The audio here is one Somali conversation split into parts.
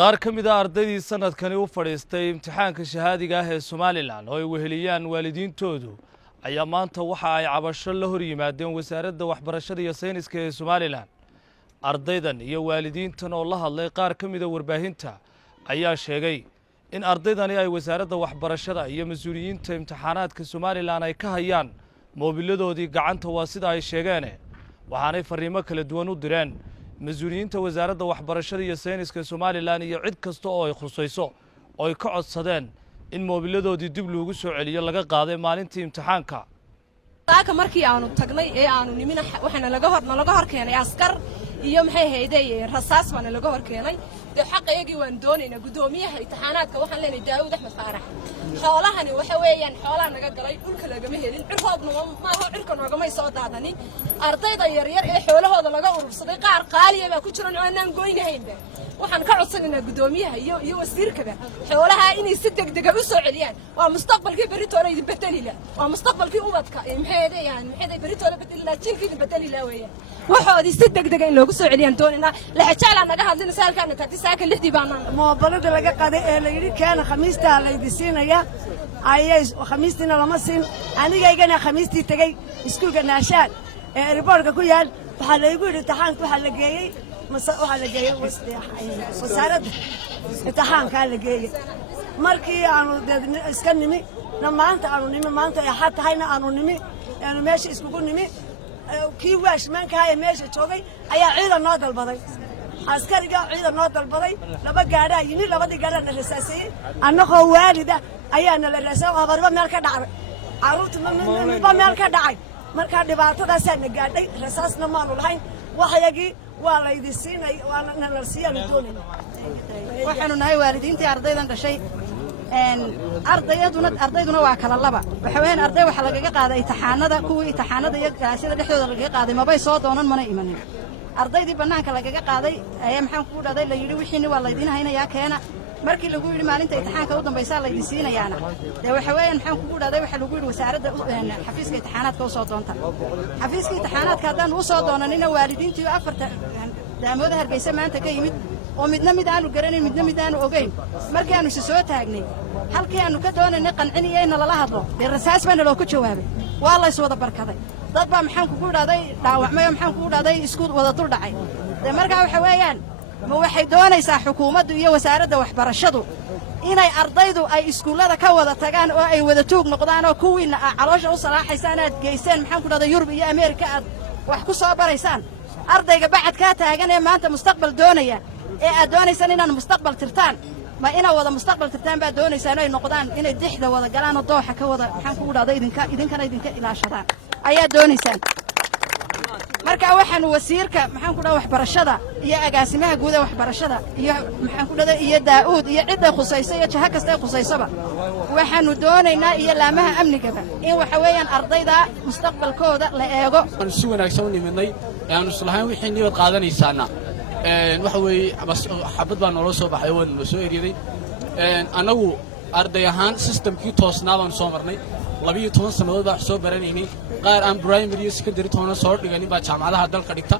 qaar ka mid ah ardaydii sanadkani u fadhiistay imtixaanka shahaadiga ah ee Somaliland oo ay weheliyaan waalidiintoodu ayaa maanta waxa ay cabasho la hor yimaadeen wasaaradda waxbarashada iyo sayniska ee Somaliland. Ardaydan iyo waalidiintan oo la hadlay qaar ka mid ah warbaahinta ayaa sheegay in ardaydani ay wasaaradda waxbarashada iyo mas'uuliyiinta imtixaanaadka Somaliland ay ka hayaan moobiladoodii gacanta waa sida ay sheegeen waxaanay fariimo kala duwan u direen مسؤولينta wasaaradda waxbarashada iyo sayniska Somaliland iyo cid kasta oo ay khusayso oo ay ka codsadeen in moobiladoodii dib loogu soo celiyo laga qaaday maalintii imtixaanka. Taaka markii aanu tagnay ee aanu nimina waxana laga hor keenay askar iyo maxay hayday rasaas bana laga hor keenay xaqeygii waan doonaynaa gudoomiyaha imtixaanaadka waxaan leenahay Daawud Axmed Faarax xoolahani waxa weeyaan xoolaha naga galay dhulka lagama helin cirkoodna ma aha cirka noogama soo daadanin ardayda yar yar ee xoolahooda laga urursaday qaar qaaliya baa ku jiran oo aan goynahaynba waxaan ka codsanaynaa gudoomiyaha iyo wasiirkaba xoolaha inay si degdeg ah u soo celiyaan waa mustaqbalkii beritoona idin bedeli la waa mustaqbalkii ubadka maxay beritoona bedeli la jiilkii bedeli la weeyaan waxoodii si degdeg ah in loogu soo celiyaan doonina la xajala naga hadlina saalkaana taati saaka lixdii baanaan moobilada laga qaday ee la yiri keena khamiista la idisiinaya ayay khamiistina lama siin anigaygana khamiistii tagay iskuulka naashaan ee riboorka ku yaal waxa la igu yiri imtixaanka waxa la geeyay waxa la geeyay wasaaradda imtixaanka la geeyay markii aanu iska nimi maanta ay xad tahayna aanu nimi aanu meesha iskugu nimi kii waashmaanka ay meesha joogay ayaa ciidan noo dalbaday askariga ciidan noo dalbaday laba gaadha yini labadii gaadha la rasaasay annagoo waalida ayaana la raasay oo barba meel ka dhacay caruurta ma meel ka dhacay marka dhibaatadaas aan gaadhay rasaasna ma lahayn waxayagii waa la idisiinay waana la siiyay doonay waxaanu nahay waalidiintii ardaydan dhashay ardayduna waa kala laba waxa weeyaan arday waxa laga qaaday imtixaanada kuwii imtixaanada iyo galaasida dhexdooda laga qaaday mabay soo doonan mana imanin ardaydii banaanka laga qaaday ayaa maxaan ku dhaday la yiri wixii waa la idin haynayaa keena markii lagu yiri maalinta imtixaanka u dambaysa la idin siinayaana waxa weeyaan maxaan ku dhaday waxa lagu yiri wasaaradda xafiiska imtixaanaadka u soo doonta xafiiska imtixaanaadka hadaan u soo doonanina waalidiintii afarta daamooda Hargeysa maanta ka yimid oo midna aanu garanin midna aanu ogeyn markii aanu soo taagnay halkii aanu ka doonanay qancinayna lala hadlo rasaas baan loo ku jawaabay waa la iswada barkaday dad baa maxaan ku dhaday dhaawacmay maxaan ku dhaday isku wada dul dhacay markaa waxa weeyaan ma waxay doonaysaa xukuumaddu iyo wasaaradda waxbarashadu inay ardaydu ay iskuulada ka wada tagaan oo ay wada toog noqdaan oo kuwiina caloosha u salaaxaysaan aad geyseen maxaan ku dhaday Yurub iyo Ameerika aad wax ku soo baraysaan ardayga bacad ka taagan ee maanta mustaqbal doonaya ee aad doonaysaan inaan mustaqbal tirtaan ma ina wada mustaqbal tirtaan baa doonaysaan inay noqdaan inay dixda wada galaan oo dooxa ka wada maxaan ku dhaday idinka ilaashadaan ayaa doonaysaan marka waxaan wasiirka maxaan ku dhahay waxbarashada iyo agaasimaha guud ee waxbarashada iyo maxaan ku dhaday iyo Daawud iyo cid khusayso iyo jaha kasta khusaysaba waxaanu doonaynaa iyo laamaha amnigaba in waxa weeyaan ardayda mustaqbalkooda la eego si wanaagsan u nimadnay aanu islahayn wixii niyad qaadanaysaana waxa weey xabad baa nolol soo baxay oo noo soo eriday anagu arday ahaan systemkii toosnaa baan soo marnay 12 sanadood baa soo baranaynay qaar aan primary iyo secondary toona soo dhiganin baa jaamacadaha dalka dhigta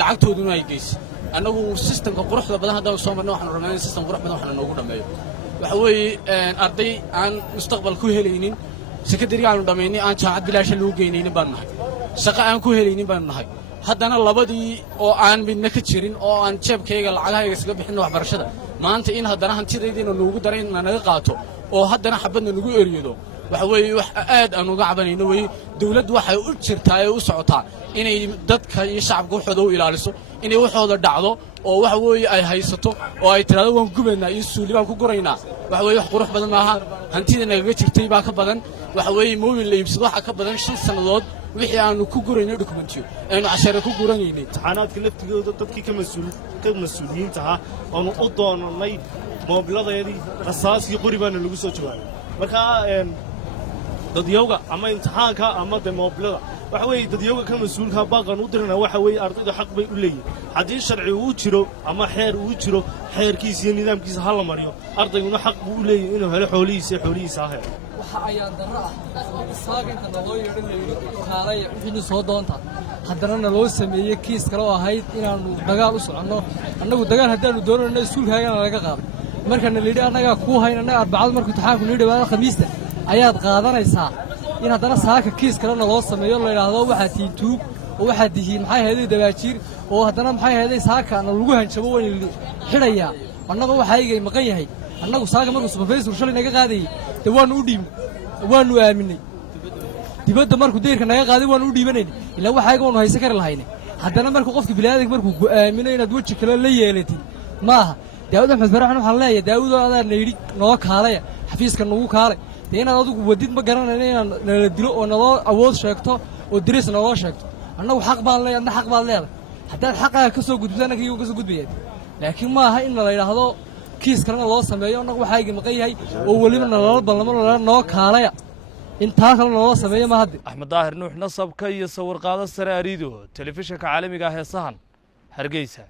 lacagtooduna ay geysay anagu systemka quruxda badan hadda soo marnay waxaan rabnaa in system qurux badan waxna noogu dhameeyo waxa weey arday aan mustaqbal ku helaynin secondary aanu dhameynay aan jaamacad bilaash loo geynaynin baan nahay shaqo aan ku helaynin baan nahay haddana labadii oo aan midna ka jirin oo aan jeebkayga lacagahayga isaga bixin waxbarashada maanta in haddana hantideedina noogu daray in naga qaato oo haddana xabadna nagu eriyado waxa weeye wax aad aan uga cabanayno way dawladdu waxay u jirtaa ee u socotaa inay dadka iyo shacabka waxooda u ilaaliso inay waxooda dhacdo oo waxa weeye ay haysato oo ay tiraado waan gubaynaa iyo suuli baan ku guraynaa waxa weeye wax qurux badan maaha hantida naga jirtay baa ka badan waxa weeye moobil la iibsado waxa ka badan 5 sanadood wixii aanu ku gurayno dokumentiyo aynu cashar ku guranaynay imtixaanaadka laftigooda dadkii ka mas'uuliyiinta ah oo u doonanay moobiladeedii rasaas iyo qori baana lagu soo jawaabay marka dadyowga ama imtixaanka ama moobilada waxa weeye dadyowga ka mas'uulka baaqan u dirana waxa weeye ardaydu xaq bay u leeyihiin haddii sharci uu jiro ama xeer uu jiro xeerkiisa iyo nidaamkiisa hal la mariyo ardayguna xaq buu u leeyahay inuu helo xoolihiisa ah waxa ayaan darro ah saaginta loo yeedhin kaalay wixii soo doonta haddana naloo sameeyey kiis kale oo ahayd inaannu dagaal u soconno annagu dagaal haddaannu doonayno iskuulkaagana laga qaaday markana la yidhi annagaa kuu hayn annaga arbacada markuu imtixaanku nii dhawaado khamiista ayaad qaadanaysaa in haddana saaka kiis kalena loo sameeyo la yidhaahdo waxaad tihiin tuug oo waxaad tihiin maxay ahayday dabaajiir oo haddana maxay ahayday saakana lagu hanjabo waynu xidhayaa annaga waxaygay maqan yahay annagu saaka markuu supervisor shalay naga qaadayey dee waannu u dhiibnay waannu aaminay dibadda markuu dayrka naga qaaday waannu u dhiibanaynay ilaa waxayga waannu haysan kari lahaynay haddana markuu qofka bini'aadanka markuu ku aamino inaad weji kale la yeelatid maaha daawud axmed faraxan waxaan leeyahay daawudoo adaa na yidhi noo kaalaya xafiiska nagu kaalay dee inaad adigu wadid ma garanayno inaan nala dilo oo naloo awood sheegto oo dariis naloo sheegto annagu xaq baan leeyahay adna xaq baad leedahay haddaad xaqaaga ka soo gudbisa annaga iyagu ka soo gudbayaan laakiin ma aha in la yidhaahdo kiis kalena loo sameeyo annagu waxaygii maqan yahay oo weliba nalala ballamo nalala noo kaalaya in taa kale naloo sameeyo ma hadde axmed daahir nuux nasabka iyo sawirqaado sare ariido telefishinka caalamiga ah ee sahan hargeysa